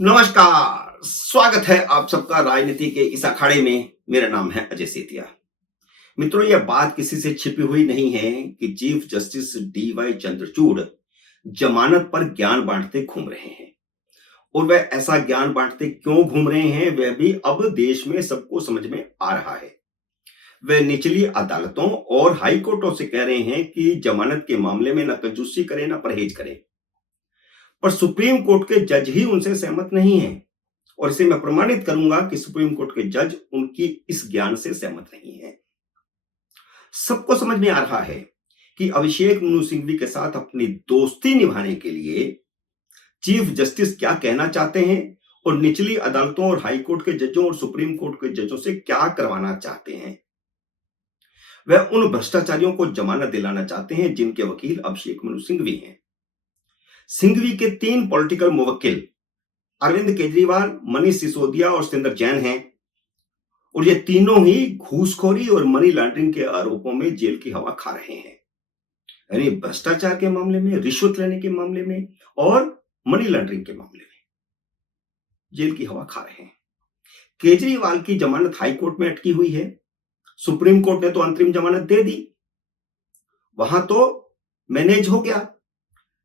नमस्कार, स्वागत है आप सबका राजनीति के इस अखाड़े में। मेरा नाम है अजय सेतिया। मित्रों, यह बात किसी से छिपी हुई नहीं है कि चीफ जस्टिस डीवाई चंद्रचूड़ जमानत पर ज्ञान बांटते घूम रहे हैं। और वह ऐसा ज्ञान बांटते क्यों घूम रहे हैं, वह भी अब देश में सबको समझ में आ रहा है। वह निचली अदालतों और हाई कोर्टों से कह रहे हैं कि जमानत के मामले में न कंजूसी करें न परहेज करें, पर सुप्रीम कोर्ट के जज ही उनसे सहमत नहीं है। और इसे मैं प्रमाणित करूंगा कि सुप्रीम कोर्ट के जज उनकी इस ज्ञान से सहमत नहीं है। सबको समझ में आ रहा है कि अभिषेक मनु सिंघवी के साथ अपनी दोस्ती निभाने के लिए चीफ जस्टिस क्या कहना चाहते हैं और निचली अदालतों और हाई कोर्ट के जजों और सुप्रीम कोर्ट के जजों से क्या करवाना चाहते हैं। वह उन भ्रष्टाचारियों को जमानत दिलाना चाहते हैं जिनके वकील अभिषेक मनु सिंघवी हैं। सिंघवी के 3 पॉलिटिकल मुवक्किल अरविंद केजरीवाल, मनीष सिसोदिया और सतेंद्र जैन हैं। और ये तीनों ही घूसखोरी और मनी लॉन्ड्रिंग के आरोपों में जेल की हवा खा रहे हैं। यानी भ्रष्टाचार के मामले में, रिश्वत लेने के मामले में और मनी लॉन्ड्रिंग के मामले में जेल की हवा खा रहे हैं। केजरीवाल की जमानत हाई कोर्ट में अटकी हुई है। सुप्रीम कोर्ट ने तो अंतरिम जमानत दे दी, वहां तो मैनेज हो गया,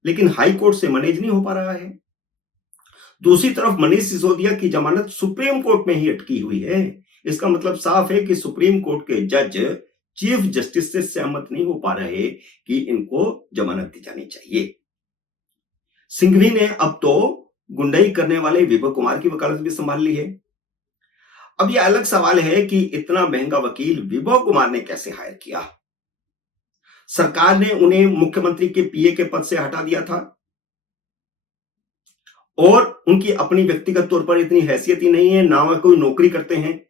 लेकिन हाई कोर्ट से मैनेज नहीं हो पा रहा है। दूसरी तरफ मनीष सिसोदिया की जमानत सुप्रीम कोर्ट में ही अटकी हुई है। इसका मतलब साफ है कि सुप्रीम कोर्ट के जज चीफ जस्टिस से सहमत नहीं हो पा रहे कि इनको जमानत दी जानी चाहिए। सिंघवी ने अब तो गुंडाई करने वाले विभव कुमार की वकालत भी संभाल ली है। अब यह अलग सवाल है कि इतना महंगा वकील विभव कुमार ने कैसे हायर किया। सरकार ने उन्हें मुख्यमंत्री के पीए के पद से हटा दिया था और उनकी अपनी व्यक्तिगत तौर पर इतनी हैसियत ही नहीं है, ना वह कोई नौकरी करते हैं,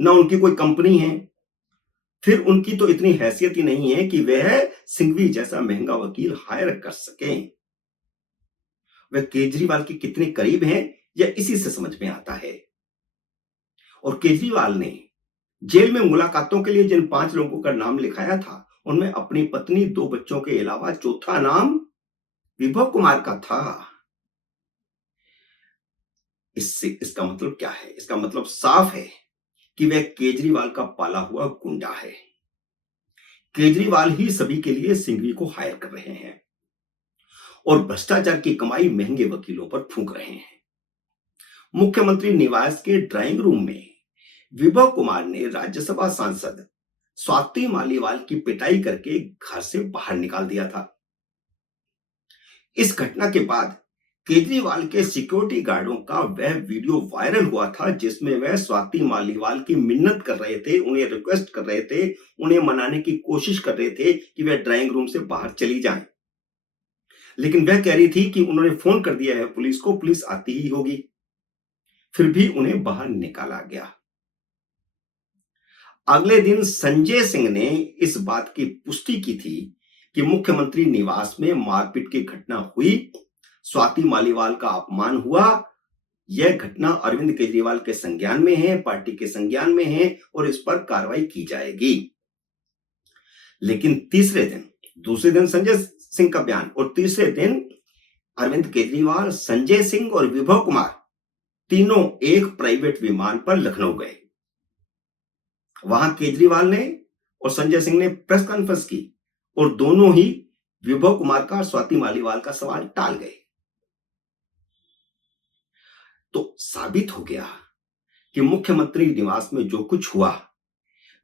ना उनकी कोई कंपनी है। फिर उनकी तो इतनी हैसियत ही नहीं है कि वह सिंघवी जैसा महंगा वकील हायर कर सकें। वह केजरीवाल के कितने करीब हैं, यह इसी से समझ में आता है। और केजरीवाल ने जेल में मुलाकातों के लिए जिन 5 लोगों का नाम लिखाया था, उनमें अपनी पत्नी, 2 बच्चों के अलावा चौथा नाम विभव कुमार का था। इसका मतलब क्या है? इसका मतलब साफ है कि वह केजरीवाल का पाला हुआ गुंडा है। केजरीवाल ही सभी के लिए सिंघवी को हायर कर रहे हैं और भ्रष्टाचार की कमाई महंगे वकीलों पर फूंक रहे हैं। मुख्यमंत्री निवास के ड्राइंग रूम में विभव कुमार ने राज्यसभा सांसद स्वाति मालीवाल की पिटाई करके घर से बाहर निकाल दिया था। इस घटना के बाद केजरीवाल के सिक्योरिटी गार्डों का वह वीडियो वायरल हुआ था जिसमें वह स्वाति मालीवाल की मिन्नत कर रहे थे, उन्हें रिक्वेस्ट कर रहे थे, उन्हें मनाने की कोशिश कर रहे थे कि वह ड्राइंग रूम से बाहर चली जाएं। लेकिन वह कह रही थी कि उन्होंने फोन कर दिया है पुलिस को, पुलिस आती ही होगी। फिर भी उन्हें बाहर निकाला गया। अगले दिन संजय सिंह ने इस बात की पुष्टि की थी कि मुख्यमंत्री निवास में मारपीट की घटना हुई, स्वाति मालीवाल का अपमान हुआ। यह घटना अरविंद केजरीवाल के संज्ञान में है, पार्टी के संज्ञान में है और इस पर कार्रवाई की जाएगी। लेकिन दूसरे दिन संजय सिंह का बयान और तीसरे दिन अरविंद केजरीवाल, संजय सिंह और विभव कुमार तीनों एक प्राइवेट विमान पर लखनऊ गए। वहां केजरीवाल ने और संजय सिंह ने प्रेस कॉन्फ्रेंस की और दोनों ही विभव कुमार का और स्वाति मालीवाल का सवाल टाल गए। तो साबित हो गया कि मुख्यमंत्री निवास में जो कुछ हुआ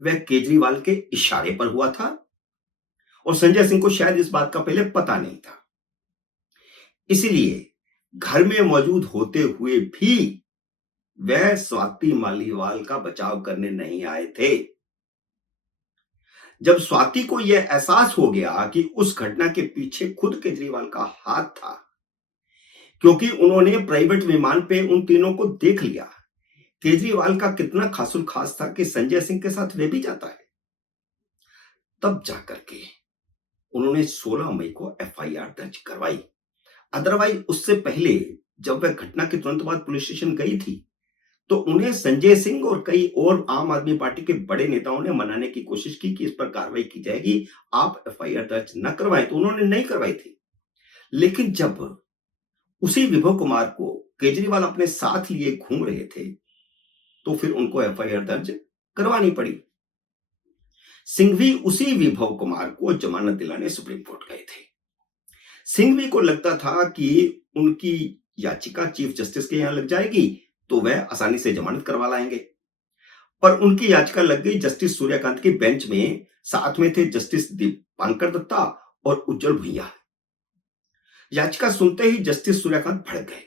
वह केजरीवाल के इशारे पर हुआ था और संजय सिंह को शायद इस बात का पहले पता नहीं था। इसलिए घर में मौजूद होते हुए भी वह स्वाति मालीवाल का बचाव करने नहीं आए थे। जब स्वाति को यह एहसास हो गया कि उस घटना के पीछे खुद केजरीवाल का हाथ था, क्योंकि उन्होंने प्राइवेट विमान पे उन तीनों को देख लिया, केजरीवाल का कितना खासुल खास था कि संजय सिंह के साथ वे भी जाता है, तब जाकर के उन्होंने 16 मई को एफआईआर दर्ज करवाई। अदरवाइज उससे पहले जब वह घटना के तुरंत बाद पुलिस स्टेशन गई थी तो उन्हें संजय सिंह और कई और आम आदमी पार्टी के बड़े नेताओं ने मनाने की कोशिश की कि इस पर कार्रवाई की जाएगी, आप एफआईआर दर्ज न करवाएं, तो उन्होंने नहीं करवाई थी। लेकिन जब उसी विभव कुमार को केजरीवाल अपने साथ लिए घूम रहे थे, तो फिर उनको एफआईआर दर्ज करवानी पड़ी। सिंघवी उसी विभव कुमार को जमानत दिलाने सुप्रीम कोर्ट गए थे। सिंघवी को लगता था कि उनकी याचिका चीफ जस्टिस के यहां लग जाएगी तो वह आसानी से जमानत करवा लाएंगे, पर उनकी याचिका लग गई जस्टिस सूर्यकांत के बेंच में। साथ में थे जस्टिस दीपांकर दत्ता और उज्जवल भुइया। याचिका सुनते ही जस्टिस सूर्यकांत भड़क गए।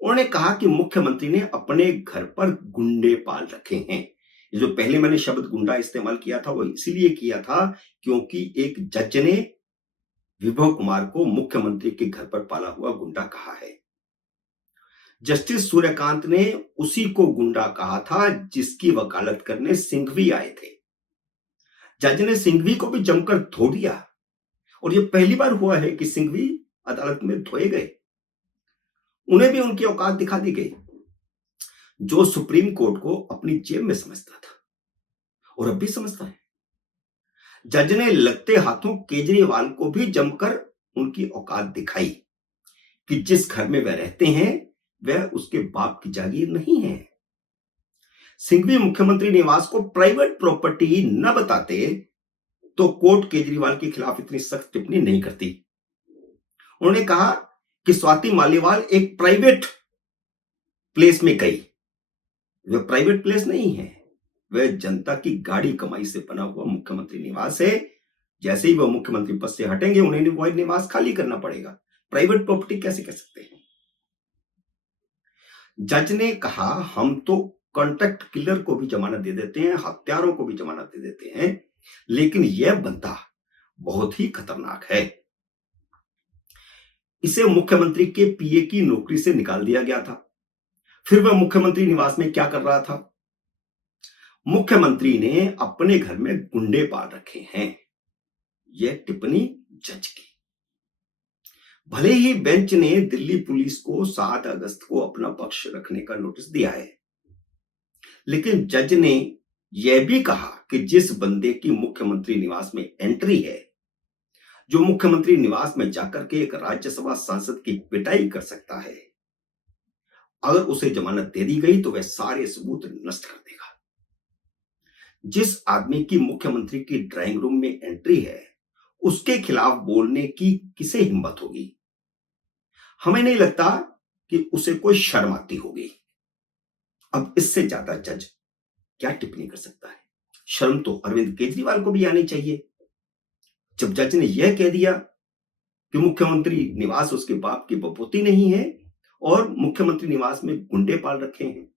उन्होंने कहा कि मुख्यमंत्री ने अपने घर पर गुंडे पाल रखे हैं। ये जो पहले मैंने शब्द गुंडा इस्तेमाल किया था वो इसीलिए किया था क्योंकि एक जज ने विभव कुमार को मुख्यमंत्री के घर पर पाला हुआ गुंडा कहा है। जस्टिस सूर्यकांत ने उसी को गुंडा कहा था जिसकी वकालत करने सिंघवी आए थे। जज ने सिंघवी को भी जमकर धो दिया और यह पहली बार हुआ है कि सिंघवी अदालत में धोए गए। उन्हें भी उनकी औकात दिखा दी गई। जो सुप्रीम कोर्ट को अपनी जेब में समझता था और अब भी समझता है। जज ने लगते हाथों केजरीवाल को भी जमकर उनकी औकात दिखाई कि जिस घर में वह रहते हैं वह उसके बाप की जागीर नहीं है। सिंघवी मुख्यमंत्री निवास को प्राइवेट प्रॉपर्टी न बताते तो कोर्ट केजरीवाल के खिलाफ इतनी सख्त टिप्पणी नहीं करती। उन्होंने कहा कि स्वाति मालीवाल एक प्राइवेट प्लेस में गई। वह प्राइवेट प्लेस नहीं है, वह जनता की गाड़ी कमाई से बना हुआ मुख्यमंत्री निवास है। जैसे ही वह मुख्यमंत्री पद से हटेंगे उन्हें वह निवास खाली करना पड़ेगा। प्राइवेट प्रॉपर्टी कैसे कह सकते हैं? जज ने कहा हम तो कॉन्ट्रैक्ट किलर को भी जमानत दे देते हैं, हत्यारों को भी जमानत दे देते हैं, लेकिन यह बंदा बहुत ही खतरनाक है। इसे मुख्यमंत्री के पीए की नौकरी से निकाल दिया गया था। फिर वह मुख्यमंत्री निवास में क्या कर रहा था? मुख्यमंत्री ने अपने घर में गुंडे पाल रखे हैं। यह टिप्पणी जज की। भले ही बेंच ने दिल्ली पुलिस को 7 अगस्त को अपना पक्ष रखने का नोटिस दिया है, लेकिन जज ने यह भी कहा कि जिस बंदे की मुख्यमंत्री निवास में एंट्री है, जो मुख्यमंत्री निवास में जाकर के एक राज्यसभा सांसद की पिटाई कर सकता है, अगर उसे जमानत दे दी गई तो वह सारे सबूत नष्ट कर देगा। जिस आदमी की मुख्यमंत्री की ड्राइंग रूम में एंट्री है, उसके खिलाफ बोलने की किसे हिम्मत होगी? हमें नहीं लगता कि उसे कोई शर्म आती होगी। अब इससे ज्यादा जज क्या टिप्पणी कर सकता है? शर्म तो अरविंद केजरीवाल को भी आनी चाहिए। जब जज ने यह कह दिया कि मुख्यमंत्री निवास उसके बाप की बपोती नहीं है और मुख्यमंत्री निवास में गुंडे पाल रखे हैं,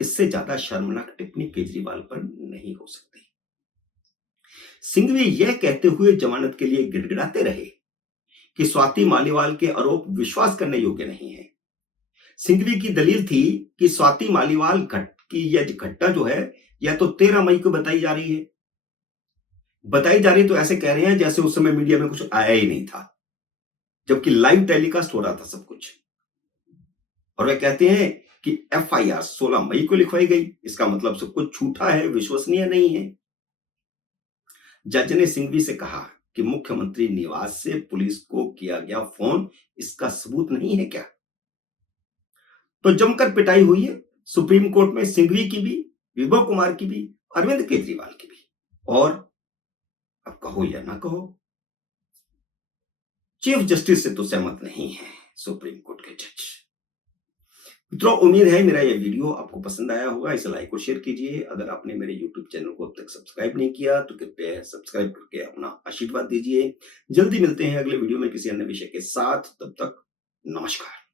इससे ज्यादा शर्मनाक टिप्पणी केजरीवाल पर नहीं हो सकती। सिंघवी यह कहते हुए जमानत के लिए गिड़गिड़ाते रहे कि स्वाति मालीवाल के आरोप विश्वास करने योग्य नहीं है। सिंघवी की दलील थी कि स्वाति मालीवाल की यह घटना जो है यह तो 13 मई को बताई जा रही है। बताई जा रही तो ऐसे कह रहे हैं जैसे उस समय मीडिया में कुछ आया ही नहीं था, जबकि लाइव टेलीकास्ट हो रहा था सब कुछ। और वह कहते हैं कि एफआईआर 16 मई को लिखवाई गई, इसका मतलब सब कुछ झूठा है, विश्वसनीय नहीं है। जज ने सिंघवी से कहा कि मुख्यमंत्री निवास से पुलिस को किया गया फोन इसका सबूत नहीं है क्या? तो जमकर पिटाई हुई है सुप्रीम कोर्ट में, सिंघवी की भी, विभव कुमार की भी, अरविंद केजरीवाल की भी। और अब कहो या ना कहो, चीफ जस्टिस से तो सहमत नहीं है सुप्रीम कोर्ट के जज। मित्रों, उम्मीद है मेरा यह वीडियो आपको पसंद आया होगा। इसे लाइक और शेयर कीजिए। अगर आपने मेरे यूट्यूब चैनल को अब तक सब्सक्राइब नहीं किया तो कृपया सब्सक्राइब करके अपना आशीर्वाद दीजिए। जल्दी मिलते हैं अगले वीडियो में किसी अन्य विषय के साथ। तब तक नमस्कार।